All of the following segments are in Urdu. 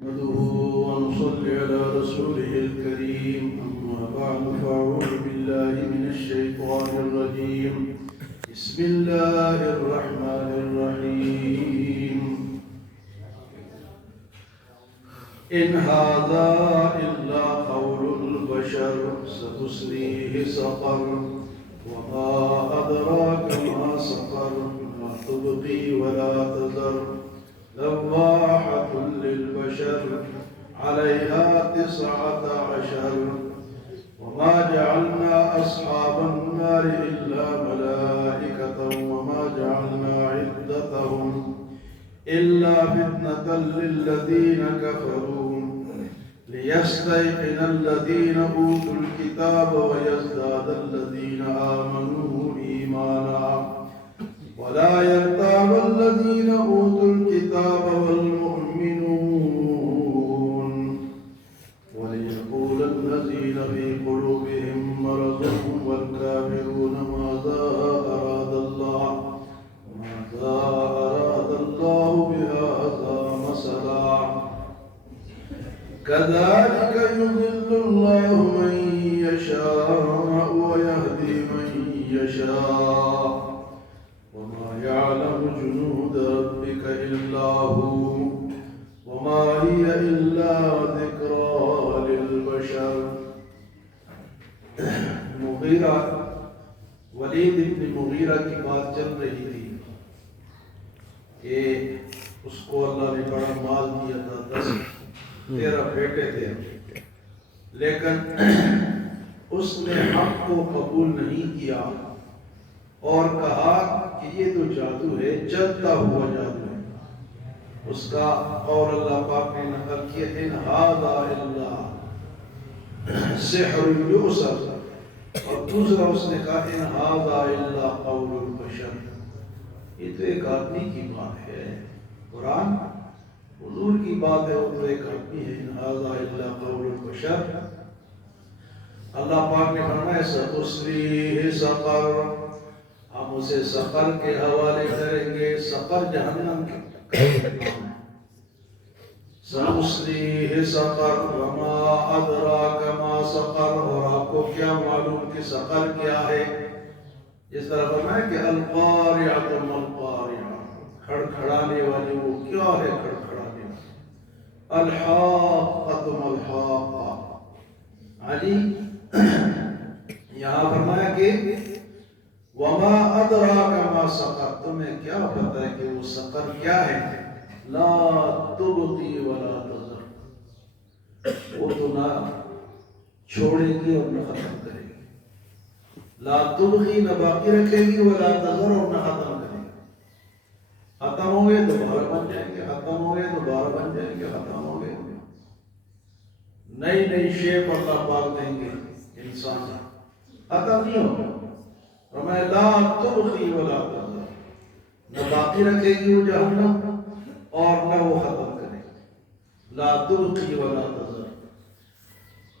نحمده ونصلي على رسوله الكريم أما بعد فأعوذ بالله من الشيطان الرجيم بسم الله الرحمن الرحيم إن هذا إلا قول البشر ستصليه سقر وما أدراك ما سقر لا تبقي ولا تذر لواحة للبشر عليها 19 وما جعلنا أصحاب النار إلا ملائكة وما جعلنا عدتهم إلا فتنة للذين كفروا ليستيقن الذين أوتوا الكتاب ويزداد الذين آمنوا إيمانا ولا يرتاب الذين أوتوا الكتاب والمؤمنون وليقول الذين في قلوبهم مرض والكافرون ماذا أراد الله بهذا مثلا كذلك يضل الله من يشاء ويهدي من يشاء وما يعلم جنود ربك إلا هو وما هي إلا ذكرى للبشر. مغیرہ ولید ابن مغیرہ کی بات چل رہی تھی کہ اس کو اللہ نے بڑا مال دیا تھا، 13 بیٹے تھے، لیکن اس نے حق کو قبول نہیں کیا اور کہا کہ یہ تو جادو ہے، جلتا ہوا جادو ہے. اس کا اور اللہ پاک نے نقل کیا ان ھذا الا سحر یؤثر، اور دوسرا اس نے کہا ان ھذا الا قول البشر. یہ تو ایک آدمی کی بات ہے، قرآن حضور کی بات ہے، وہ تو ایک آدمی ہے. ان ھذا الا قول البشر. اللہ پاک نے فرمایا ستصلیہ سقر، ہم اسے سقر کے حوالے کریں گے. سقر جہنم کے نام ہے. ستصلیہ سقر وما ادراک ما سقر، اور آپ کو کیا معلوم کہ سقر کیا ہے. جس طرح فرمایا کہ القارعۃ ما القارعۃ، کھڑکھڑانے والی وہ کیا ہے کھڑکھڑانے والی. الحاقۃ ما الحاقۃ. علی یہاں فرمایا کہ وما ادراک ما سقر، تمہیں کیا پتہ ہے کہ وہ سقر کیا ہے. لا تبقی ولا تذر، وہ تو نہ چھوڑے گی اور نہ ختم کرے گی. لا تبقی، نہ باقی رکھے گی، ولا تذر، اور نہ ختم کرے گی. ختم ہو گئے دوبارہ بن جائیں گے، ختم ہو گئے دوبارہ بن جائیں گے، ختم ہو گئے نئی نئی شیپ اللہ پاک دیں گے. انسان ختم نہیں ہوگا. فرمایا لا تبقی ولا تذر، نہ باقی رکھے گی وہ جہنم اور نہ وہ ختم کرے گی. لا تبقی ولا تذر.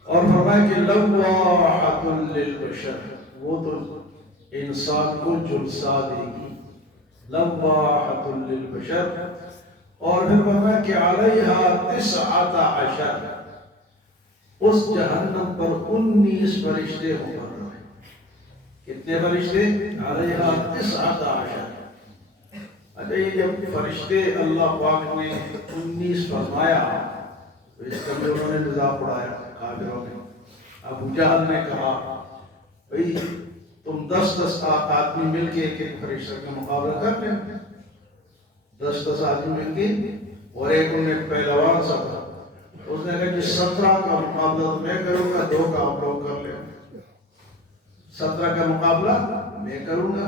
اور فرمایا کہ لواحۃ للبشر، وہ تو انسان کو جلسا دے گی. لواحۃ للبشر. اور پھر فرمایا کہ علیہا 19، اس جہنم پر 19 فرشتے مقرر ہیں. کتنے فرشتے؟ علیہا 19. اچھا، یہ جب فرشتے اللہ پاک نے 19 فرمایا تو اس کا بھی انہوں نے مذاق اڑایا کافروں نے. ابو جہل نے کہا بھئی تم 10 آدمی مل کے ایک فرشتے کا مقابلہ کر لیں. 10 آدمی مل کے، اور ایک انہیں پہلوان سا تھا، اس نے کہا کہ 17 کا مقابلہ تو میں کروں گا، 2 کا آپ لوگ کر لیں. 17 کا مقابلہ میں کروں گا.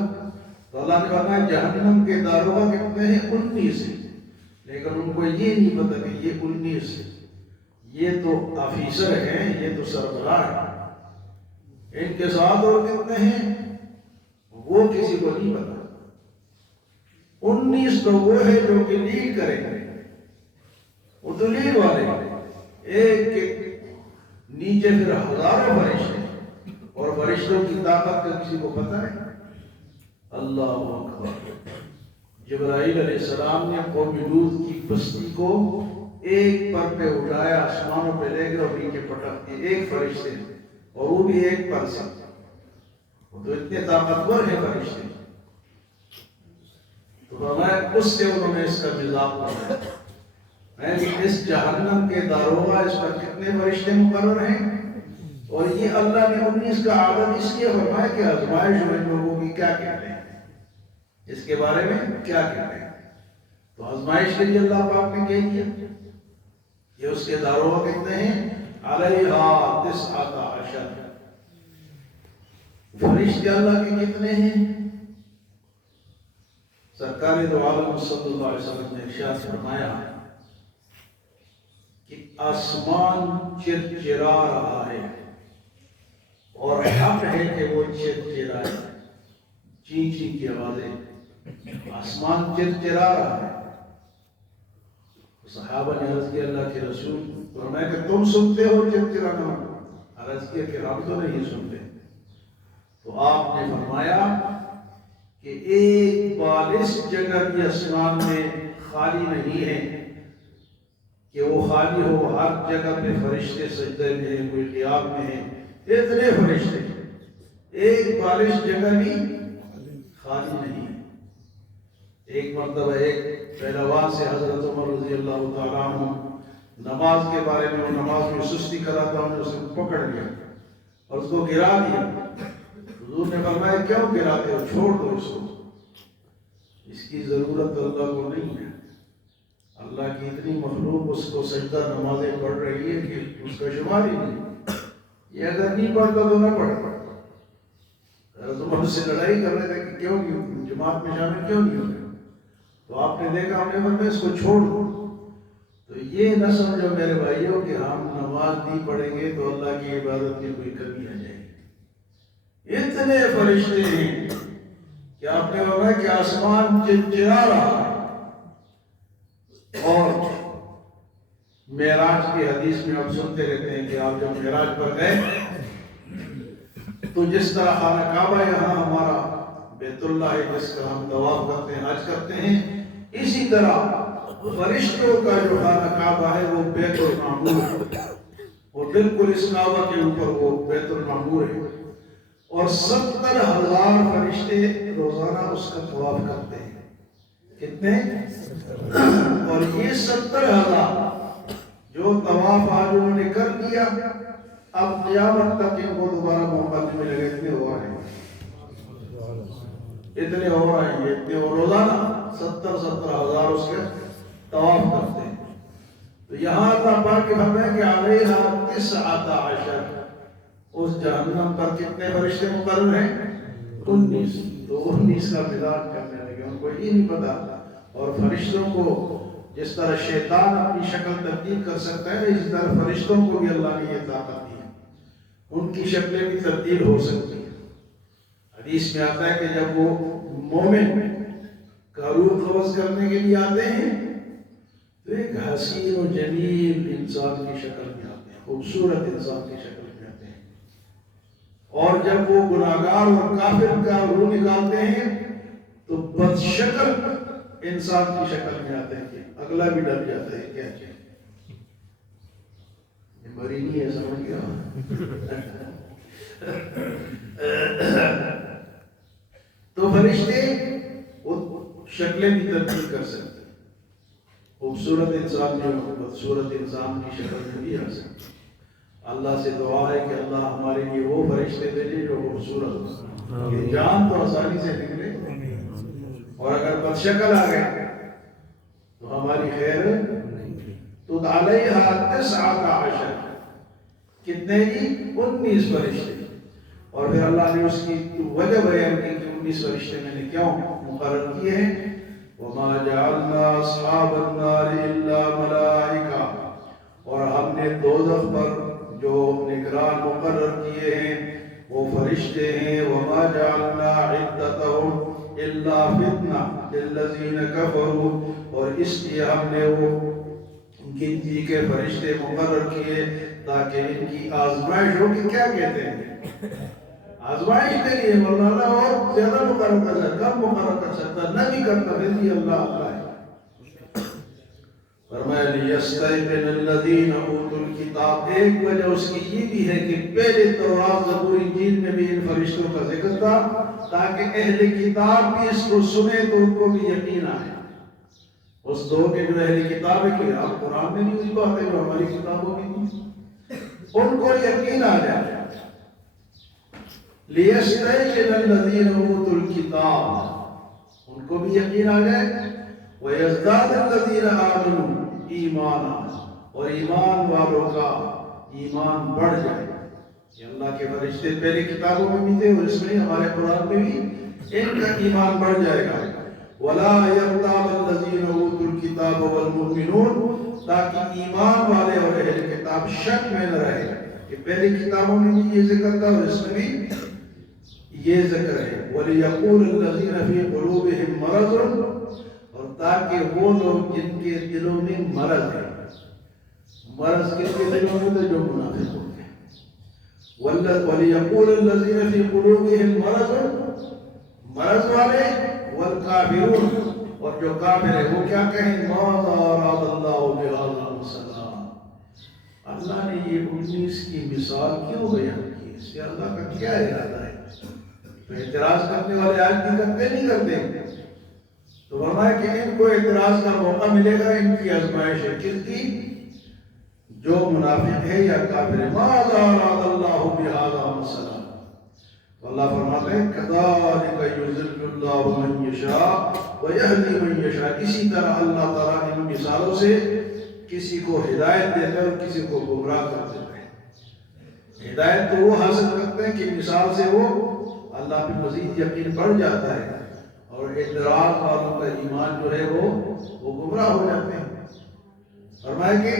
تو اللہ نے فرمایا جہنم کے داروغہ کتنے ہیں؟ 19 ہیں. لیکن ان کو یہ نہیں پتا کہ یہ 19 ہیں. یہ تو آفیسر ہیں، یہ تو سربراہ ہیں. ان کے ساتھ اور کتنے ہیں وہ کسی کو نہیں پتا. 19 تو وہ ہے جو کہ لیڈ کریں گے، وہ تو لیڈ والے. ایک کے نیچے پھر ہزاروں فرشتے، اور فرشتوں کی طاقت کا کسی کو پتا ہے. اللہ اکبر. جبرائیل علیہ السلام نے قوم لوط کی بستی کو ایک پر پہ اٹھایا، آسمانوں پہ لے گئے اور نیچے پٹک دیے، ایک فرشتے، اور وہ بھی ایک پر سے۔ وہ تو اتنے طاقتور ہیں فرشتے، تو فرمایا اس سے انہوں نے اس کا مزاق بنایا، اس جہنم کے داروغہ اس پر کتنے فرشتے مقرر ہیں، اور یہ اللہ نے 19 کا عدد اس لیے فرمایا کہ آزمائش ہوئے لوگوں کی کیا کہتے ہیں، اس کے بارے میں کیا کہتے ہیں۔ تو آزمائش کے لیے اللہ پاک نے کہہ دیا، یہ اس کے داروغہ کتنے ہیں، علیہا 19 فرشتے اللہ کے کتنے ہیں۔ سرکار دو عالم صلی اللہ علیہ وسلم نے ارشاد فرمایا کہ آسمان چرچرا رہا ہے، اور حق ہے کہ وہ چرچرائے، چین چین کی آوازیں، آسمان چرچرا رہا ہے۔ صحابہ نے عرض کیا اللہ کے رسول، فرمایا کہ تم سنتے ہو چرچرانا؟ عرض کیا کہ ہم تو نہیں سنتے۔ تو آپ نے فرمایا کہ ایک بالش جگہ بھی آسمان میں خالی نہیں ہے کہ وہ خالی ہو، ہر جگہ پہ فرشتے سجدے میں ہیں، کوئی قیام میں ہیں، اتنے فرشتے، ایک بالش جگہ بھی خالی نہیں ہے۔ ایک مرتبہ ایک پہلوان سے حضرت عمر رضی اللہ تعالیٰ عنہ نماز کے بارے میں، وہ نماز میں سستی کراتا، انہوں نے اسے پکڑ لیا اور اس کو گرا دیا۔ حضور نے فرمایا کیوں گراتے ہو، چھوڑ دو اس کو، اس کی ضرورت اللہ کو نہیں ہے۔ اللہ کی اتنی مخلوق اس کو سجدہ نمازیں پڑھ رہی ہے کہ اس کا شمار ہی نہیں، یہ اگر نہیں پڑھتا تو نہ پڑھتا۔ حضرت عمر سے لڑائی کر رہے تھے کہ کیوں نہیں جماعت میں شامل کیوں نہیں ہوتے، تو آپ نے دیکھا، ہم نے فرمایا اس کو چھوڑ دو۔ تو یہ نہ سمجھو میرے بھائیوں کہ ہم نماز نہیں پڑھیں گے تو اللہ کی عبادت میں کوئی کمی آ جائے گی۔ اتنے فرشتے ہیں کہ آپ نے فرمایا کہ آسمان چرچرا رہا ہے۔ اور معراج کی حدیث میں آپ سنتے رہتے ہیں کہ آپ جب معراج پر گئے تو جس طرح خانہ کعبہ یہاں ہمارا بیت اللہ ہے، جس کا ہم طواف کرتے ہیں، حج کرتے ہیں، اسی طرح فرشتوں کا جو خانہ کعبہ ہے وہ بیت المعمور ہے، اور بالکل اس کعبہ کے اوپر وہ بیت المعمور ہے، اور 70,000 فرشتے روزانہ اس کا طواف کرتے ہیں۔ کتنے؟ اور یہ 70,000 جو طواف آج انہوں نے کر لیا، اب قیامت تک ان کو دوبارہ موقع نہیں ملے گا، اتنے ہو رہے ہیں، اتنے ہو رہے ہیں، اتنے روزانہ 70,000 اس کے طواف کرتے ہیں۔ تو یہاں اللہ پاک کے فرمایا کہ علیہا 19، اس جہنم پر کتنے فرشتے مقرر ہیں؟ 19۔ تو 19 کا مزاج کرنے لگے، ان کو یہ نہیں پتا۔ اور فرشتوں کو جس طرح شیطان اپنی شکل تبدیل کر سکتا ہے، اس طرح فرشتوں کو بھی اللہ نے یہ طاقت دی ہے، ان کی شکلیں بھی تبدیل ہو سکتی ہیں۔ حدیث میں آتا ہے کہ جب وہ مومن کا روح قبض کرنے کے لیے آتے ہیں تو ایک حسین و جمیل انسان کی شکل میں آتے ہیں، خوبصورت انسان کی شکل میں آتے ہیں، اور جب وہ گناہگار اور کافر کا روح نکالتے ہیں تو بدشکل انسان کی شکل میں آتے ہیں کہ اگلا بھی ڈر جاتا ہے، کیا چیز یہ بری نہیں ہے، سمجھ گیا۔ تو فرشتے وہ شکلیں بھی تبدیل کر سکتے ہیں، خوبصورت انسان جو بدصورت انسان کی شکل میں بھی آ سکتے ہیں۔ اللہ سے دعا ہے کہ اللہ ہمارے لیے وہ فرشتے بھیجے جو خوبصورت ہوں، یہ جان تو آسانی سے نکلے، اور اگر بدشکل آ گئے تو ہماری خیر تو علیہا 19، کتنے ہی 19 فرشتے۔ اور پھر اللہ نے اس کی وجہ بیان کی کہ 19 فرشتے میں نے کیوں مقرر کیے ہیں۔ وما جعلنا اصحاب النار الا ملائکہ، اور ہم نے دوزخ پر جو نگران مقرر کیے ہیں وہ فرشتے ہیں۔ وما جعلنا عدتهم الا فتنہ للذین کفروا، اور اس لیے ہم نے وہ گنتی کے فرشتے مقرر کیے تاکہ ان کی آزمائش ہو کہ کیا کہتے ہیں، آزمائش کے لیے، مولانا اور زیادہ مقرر کر سکتا، کم مقرر کر سکتا، نہ بھی کرتا، پھر بھی اللہ اللہ ہے۔ فرمایا لیستیقن الذین اوتوا الکتاب، ایک وجہ اس کی یہ بھی ہے کہ پہلے تورات زبور انجیل میں بھی ان فرشتوں کا ذکر تھا تاکہ اہل کتاب بھی اس کو سنے تو ان کو بھی یقین آئے۔ اس دو کے جو اہل کتاب ہے کہ آپ قرآن میں نہیں ہوئی بات ہے جو ہماری کتابوں میں نہیں، ان کو یقین آ جائے۔ لیستیقن الذین اوتوا الکتاب، ان کو بھی یقین آ جائے۔ وَيَزْدَادَ الَّذِينَ آمَنُوا ایمانا، اور ایمان والوں کا ایمان بڑھ جائے۔ یہ اللہ کے فرشتے پہلے کتابوں میں بھی تھے اور اس میں ہمارے قرآن میں بھی ان کا ایمان بڑھ جائے گا۔ وَلَا يَرْتَابَ الَّذِينَ أُوتُوا الْكِتَابَ وَالْمُؤْمِنُونَ، تاکہ ایمان والے اور اہل کتاب شک میں نہ رہے کہ پہلے کتابوں میں بھی یہ ذکر تھا اور اس میں بھی یہ ذکر ہے۔ وَلِيَقُولَ الَّذِينَ فِي قُلُوبِهِم مَرَضٌ، اور تاکہ وہ لوگ جن کے دلوں میں مرض ہے، مرض کن کے دلوں میں تو جو منافق ہوتے ہیں۔ وَلِيَقُولَ الَّذِينَ فِي قُلُوبِهِم مَرَضٌ، مرض والے، وَالْكَافِرُونَ، اور جو کافر ہے وہ کیا کہیں؟ مَاذَا أَرَادَ اللَّهُ بِهَذَا مَثَلًا، اللہ نے یہ 19 کی مثال کیوں بیان کی؟ اس سے اللہ کا کیا ارادہ ہے؟ تو اعتراض کرنے والے آج بھی کرتے نہیں کرتے؟ تو فرمایا کہ ان کو اعتراض کا موقع ملے گا، ان کی آزمائش ہے کس کی؟ جو منافق ہے یا کافر ہے۔ مَاذَا أَرَادَ اللَّهُ بِهَذَا مَثَلًا، تو اللہ فرماتے ہیں كَذَلِكَ يُضِلُّ اللَّهُ مَن يَشَاءُ وَيَهْدِي مَن يَشَاءُ، اسی طرح اللہ تعالیٰ ان مثالوں سے کسی کو ہدایت دیتا ہے اور کسی کو گمراہ کر دیتا ہے۔ ہدایت تو وہ حاصل کرتے ہیں کہ مثال سے وہ اللہ پہ مزید یقین بڑھ جاتا ہے، اور اعتراض والوں کا ایمان جو ہے وہ گمراہ ہو جاتے ہیں۔ فرمایا کہ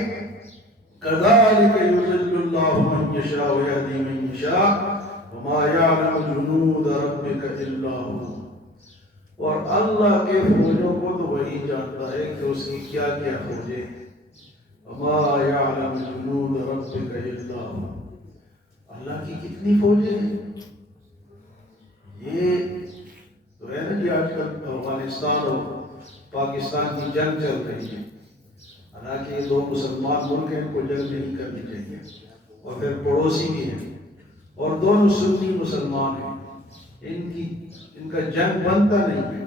كَذَلِكَ يُضِلُّ اللَّهُ مَن يَشَاءُ وَيَهْدِي مَن يَشَاءُ وَمَا يَعْلَمُ جُنُودَ رَبِّكَ إِلَّا هُوَ، اور اللہ کے فوجوں کو تو وہی جانتا ہے کہ اس کی کیا کیا فوجیں ہیں۔ وَمَا يَعْلَمُ جُنُودَ رَبِّكَ إِلَّا هُوَ، اللہ کی کتنی فوجیں ہیں؟ یہ تو ہے نا جی، آج کل افغانستان اور پاکستان کی جنگ چل رہی ہے، حالانکہ یہ دو مسلمان ملک ہیں، ان کو جنگ نہیں کرنی چاہیے، اور پھر پڑوسی بھی ہیں اور دونوں سنی مسلمان ہیں، ان کا جنگ بنتا نہیں ہے۔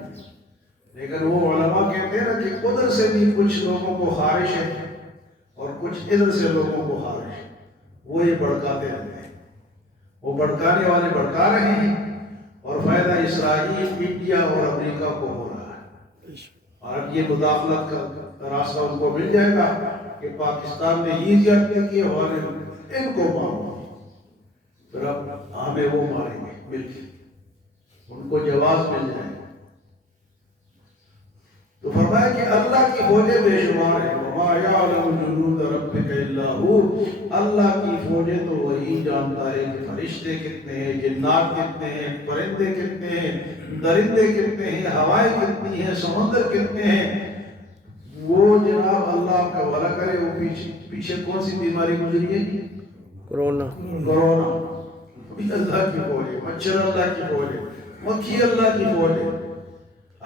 لیکن وہ علماء کہتے ہیں نا کہ ادھر سے بھی کچھ لوگوں کو خارش ہے اور کچھ ادھر سے لوگوں کو خارش ہے، وہ یہ بھڑکاتے رہتے ہیں، وہ بھڑکانے والے بھڑکا رہے ہیں، اور فائدہ اسرائیل، انڈیا اور امریکہ کو ہو رہا ہے۔ اور اب یہ مداخلت کا راستہ ان کو مل جائے گا کہ پاکستان نے یہ زیادتی کی اور ان کو مارو، پھر اب ہمیں وہ ماریں گے مل کے، ان کو جواز مل جائے گا۔ تو فرمایا کہ اللہ کی فوجیں بے شمار ہیں۔ وَمَا يَعْلَمُ جُنُودَ رَبِّكَ إِلَّا هُوَ، اللہ کی فوجیں تو وہی جانتا ہے کہ فرشتے کتنے ہیں، جنات کتنے ہیں، پرندے کتنے ہیں، درندے کتنے ہیں، ہوائیں کتنی ہیں، سمندر کتنے ہیں۔ وہ جناب اللہ کا بھلا کرے، وہ پیچھے کون سی بیماری گزری ہے؟ کرونا۔ اللہ کی فوج ہے، مچھر اللہ کی فوج ہے، مکھی اللہ کی فوج ہے،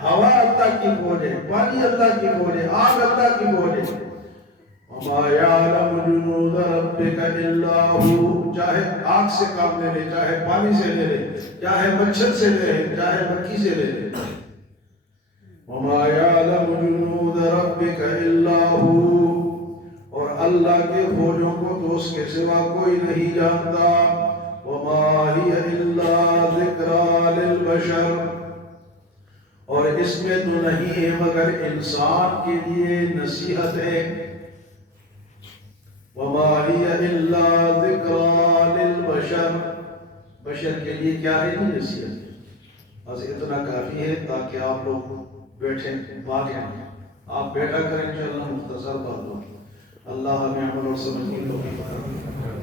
ہوا اللہ کی فوج ہے، پانی اللہ کی فوج ہے، آگ اللہ کی فوج ہے۔ وَمَا يَعْلَمُ جُنُودَ رَبِّكَ إِلَّا هُوَ، چاہے آگ سے کام لے لے، چاہے پانی سے لے لے، چاہے مچھر سے لے لے، چاہے مکھی سے لے لے۔ وَمَا يَعْلَمُ جُنُودَ رَبِّكَ إِلَّا هُوَ، اور اللہ کے فوجوں کو تو اس کے سوا کوئی نہیں جانتا۔ وَمَا هِيَ إِلَّا ذِكْرَىٰ لِلْبَشَرِ، اور اس میں تو نہیں ہے مگر انسان کے لیے نصیحت ہے۔ وَمَا هِيَ إِلَّا ذِكْرَىٰ لِلْبَشَرِ، بشر کے لیے کیا ہے؟ نصیحت ہے۔ بس اتنا کافی ہے تاکہ آپ لوگ بیٹھیں، باغیں، آپ بیٹھا کریں انشاءاللہ، مختصر بات ہو۔ اللہ ہمیں عمل اور سمجھ کی توفیق عطا فرمائے۔